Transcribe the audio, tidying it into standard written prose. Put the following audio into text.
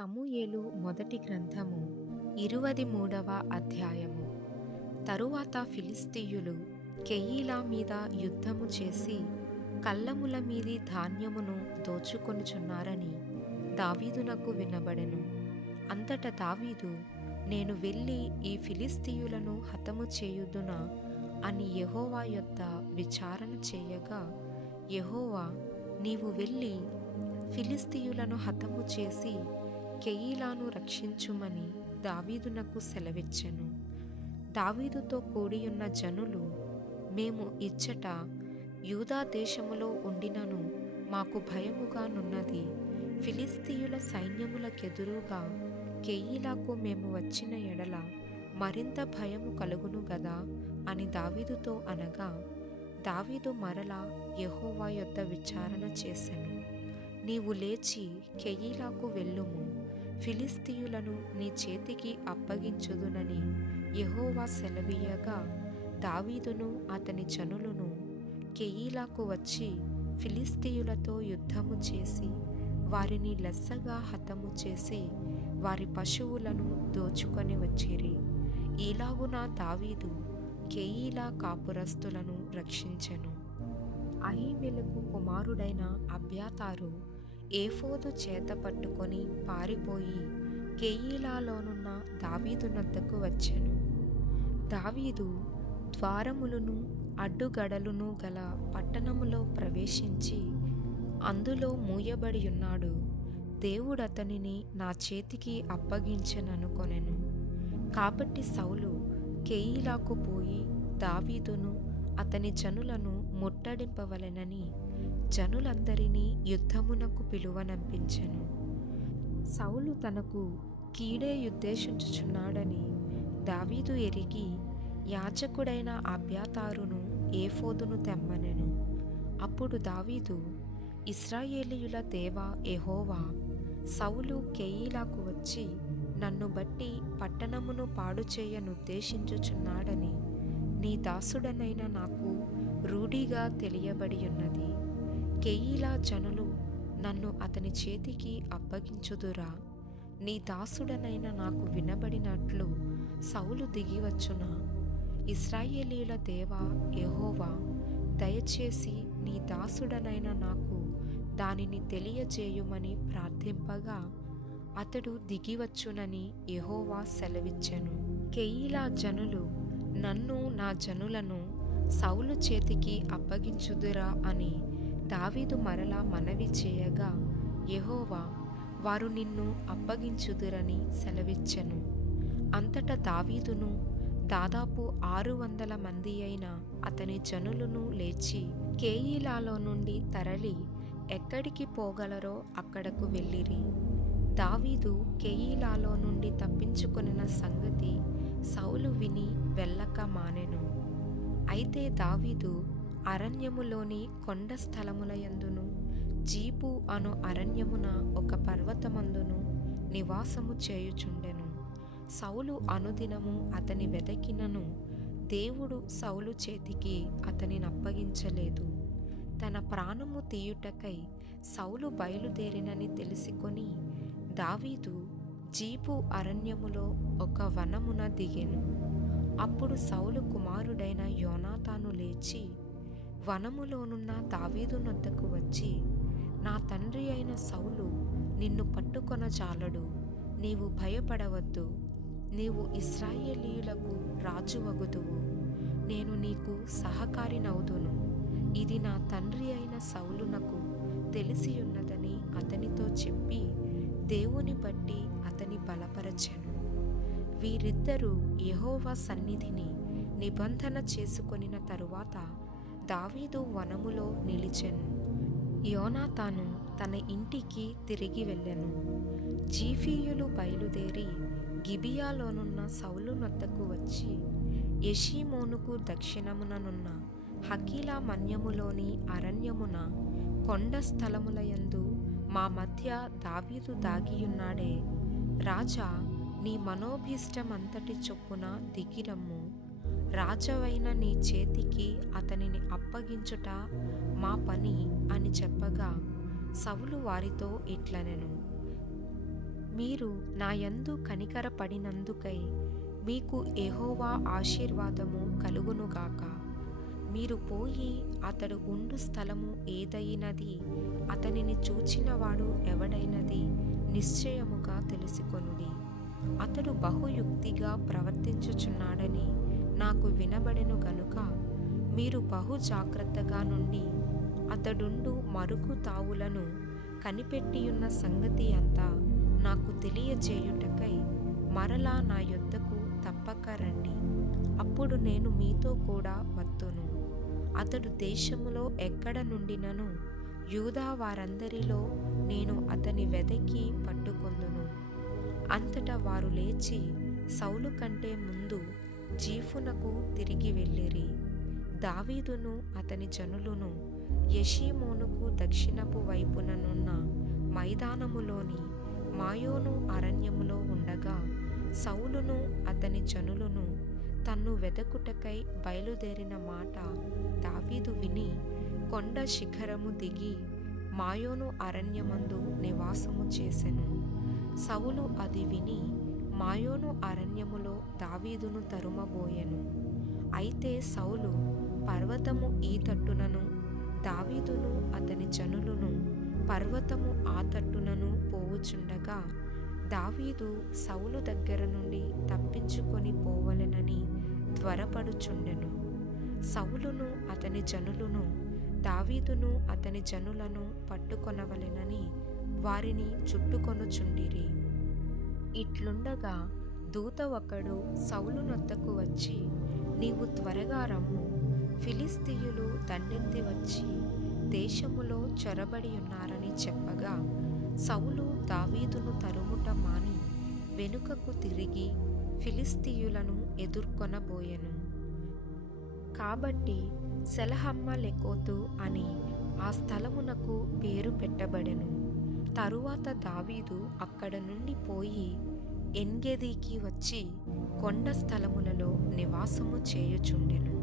సమూయేలు మొదటి గ్రంథము 23వ అధ్యాయము. తరువాత ఫిలిష్తీయులు కెయీలా మీద యుద్ధము చేసి కళ్ళముల మీది ధాన్యమును దోచుకొనుచున్నారని దావీదునకు వినబడెను. అంతట దావీదు, నేను వెళ్ళి ఈ ఫిలిష్తీయులను హతము చేయుదునా అని యెహోవా యొద్ద విచారణ చేయగా, యెహోవా, నీవు వెళ్ళి ఫిలిష్తీయులను హతము చేసి కెయీలాను రక్షించుమని దావీదునకు సెలవిచ్చెను. దావీదుతో కూడియున్న జనులు, మేము ఇచ్చట యూదా దేశములో ఉండినను మాకు భయముగానున్నది. ఫిలిష్తీయుల సైన్యములకెదురుగా కెయీలాకు మేము వచ్చిన ఎడల మరింత భయము కలుగును గదా అని దావీదుతో అనగా, దావీదు మరలా యెహోవా యొద్ద విచారణ చేసెను. నీవు లేచి కెయీలాకు వెళ్ళుము, ఫిలిష్తీయులను నీ చేతికి అప్పగించుదునని యెహోవా సెలవీయగా, దావీదును అతని జనులను కెయీలాకు వచ్చి ఫిలిష్తీయులతో యుద్ధము చేసి వారిని లెస్సగా హతము చేసి వారి పశువులను దోచుకొని వచ్చిరి. ఈలాగున దావీదు కెయీలా కాపురస్తులను రక్షించెను. అహీమెలెకు కుమారుడైన అబ్యాతారు ఏఫోదు చేత పట్టుకొని పారిపోయి కెయీలాలోనున్న దావీదునొద్దకు వచ్చెను. దావీదు ద్వారములను అడ్డుగడలును గల పట్టణములో ప్రవేశించి అందులో మూయబడి ఉన్నాడు. దేవుడతనిని నా చేతికి అప్పగించెననుకొనెను. కాబట్టి సౌలు కెయీలాకు పోయి దావీదును అతని జనులను ముట్టడింపవలెనని జనులందరినీ యుద్ధమునకు పిలువనంపించెను. సౌలు తనకు కీడే యుద్ధేశించుచున్నాడని దావీదు ఎరిగి యాజకుడైన అబ్యాతారును ఏఫోదును తెమ్మనెను. అప్పుడు దావీదు, ఇశ్రాయేలీయుల దేవా యెహోవా, సౌలు కెయీలాకు వచ్చి నన్ను బట్టి పట్టణమును పాడు చేయనుద్దేశించుచున్నాడని నీ దాసుడనైన నాకు రూఢిగా తెలియబడి ఉన్నది. కెయీలా జనులు నన్ను అతని చేతికి అప్పగించుదురా? నీ దాసుడనైన నాకు వినబడినట్లు సౌలు దిగివచ్చునా? ఇశ్రాయేలీయుల దేవా యెహోవా, దయచేసి నీ దాసుడనైన నాకు దానిని తెలియజేయుమని ప్రార్థింపగా అతడు దిగివచ్చునని యెహోవా సెలవిచ్చెను. కెయీలా జనులు నన్ను నా జనులను సౌలు చేతికి అప్పగించుదురా అని దావీదు మరలా మనవి చేయగా, యెహోవా, వారు నిన్ను అప్పగించుదురని సెలవిచ్చెను. అంతటా దావీదును దాదాపు 600 మంది అయిన అతని జనులను లేచి కెయీలాలో నుండి తరలి ఎక్కడికి పోగలరో అక్కడకు వెళ్ళిరి. దావీదు కెయీలాలో నుండి తప్పించుకొనిన సంగతి సౌలు విని వెళ్ళక మానెను. అయితే దావీదు అరణ్యములోని కొండ స్థలములయందును జీపు అను అరణ్యమున ఒక పర్వతమందును నివాసము చేయుచుండెను. సౌలు అనుదినము అతని వెదకినను దేవుడు సౌలు చేతికి అతనిని అప్పగించలేదు. తన ప్రాణము తీయుటకై సౌలు బయలుదేరినని తెలిసికొని దావీదు జీపు అరణ్యములో ఒక వనమున దిగెను. అప్పుడు సౌలు కుమారుడైన యోనాతాను లేచి వనములోనున్న దావీదునొద్దకు వచ్చి, నా తండ్రి అయిన సౌలు నిన్ను పట్టుకొనజాలడు, నీవు భయపడవద్దు, నీవు ఇశ్రాయేలీయులకు రాజువగుదువు, నేను నీకు సహకారినవుదును. ఇది నా తండ్రి అయిన సౌలునకు తెలిసియున్నదని అతనితో చెప్పి దేవుని బట్టి అతని బలపరచెను. వీరిద్దరూ యెహోవా సన్నిధిని నిబంధన చేసుకొనిన తరువాత దావీదు వనములో నిలిచెను. యోనాతాను తన ఇంటికి తిరిగి వెళ్ళెను. జీఫీయులు బయలుదేరి గిబియాలోనున్న సౌలునొద్దకు వచ్చి యెషీమోనుకు దక్షిణముననున్న హకీలా మన్యములోని అరణ్యమున కొండ స్థలములయందు మా మధ్య దావీదు దాగియున్నాడే, రాజా, నీ మనోభీష్టమంతటి చొప్పున దిగిరమ్ము, రాజవైన నీ చేతికి అతనిని అప్పగించుట మా పని అని చెప్పగా, సౌలు వారితో ఇట్లనెను, మీరు నాయందు కనికరపడినందుకై మీకు యెహోవా ఆశీర్వాదము కలుగునుగాక. మీరు పోయి అతడు ఉండు స్థలము ఏదైనది అతనిని చూచినవాడు ఎవడైనది నిశ్చయముగా తెలుసుకొనుడి. అతడు బహుయుక్తిగా ప్రవర్తించుచున్నాడని నాకు వినబడెను గనుక మీరు బహు జాగ్రత్తగా నుండి అతడుండు మరుగు తావులను కనిపెట్టియున్న సంగతి అంతా నాకు తెలియజేయుటకై మరలా నా యొద్దకు తప్పక రండి. అప్పుడు నేను మీతో కూడా వత్తును. అతడు దేశములో ఎక్కడ నుండినను యూదా వారందరిలో నేను అతని వెదకి పట్టుకొందును. అంతటా వారు లేచి సౌలు కంటే ముందు జీఫునకు తిరిగి వెళ్ళిరి. దావీదును అతని జనులును యెషీమోనుకు దక్షిణపు వైపుననున్న మైదానములోని మాయోను అరణ్యములో ఉండగా సౌలును అతని జనులును తన్ను వెదకుటకై బయలుదేరిన మాట దావీదు విని కొండ శిఖరము దిగి మాయోను అరణ్యమందు నివాసము చేసెను. సౌలు అది విని మాయోను అరణ్యములో దావీదును తరుమబోయెను. అయితే సౌలు పర్వతము ఈ తట్టునను దావీదును అతని జనులును పర్వతము ఆ తట్టునను పోవుచుండగా దావీదు సౌలు దగ్గర నుండి తప్పించుకొని పోవలెనని త్వరపడుచుండెను. సౌలును అతని జనులును దావీదును అతని జనులను పట్టుకొనవలెనని వారిని చుట్టుకొనుచుండిరి. ఇట్లుండగా దూత ఒకడు సౌలు నొద్దకు వచ్చి, నీవు త్వరగా రమ్ము, ఫిలిష్తీయులు దండెత్తి వచ్చి దేశములో చొరబడి ఉన్నారని చెప్పగా సౌలు దావీదును తరుముట మాని వెనుకకు తిరిగి ఫిలిష్తీయులను ఎదుర్కొనబోయెను. కాబట్టి సెలహమ్మలెకోతు అని ఆ స్థలమునకు పేరు పెట్టబడెను. తరువాత దావీదు అక్కడ నుండి పోయి ఎన్గెదీకి వచ్చి కొండ స్థలములలో నివాసము చేయుచుండెను.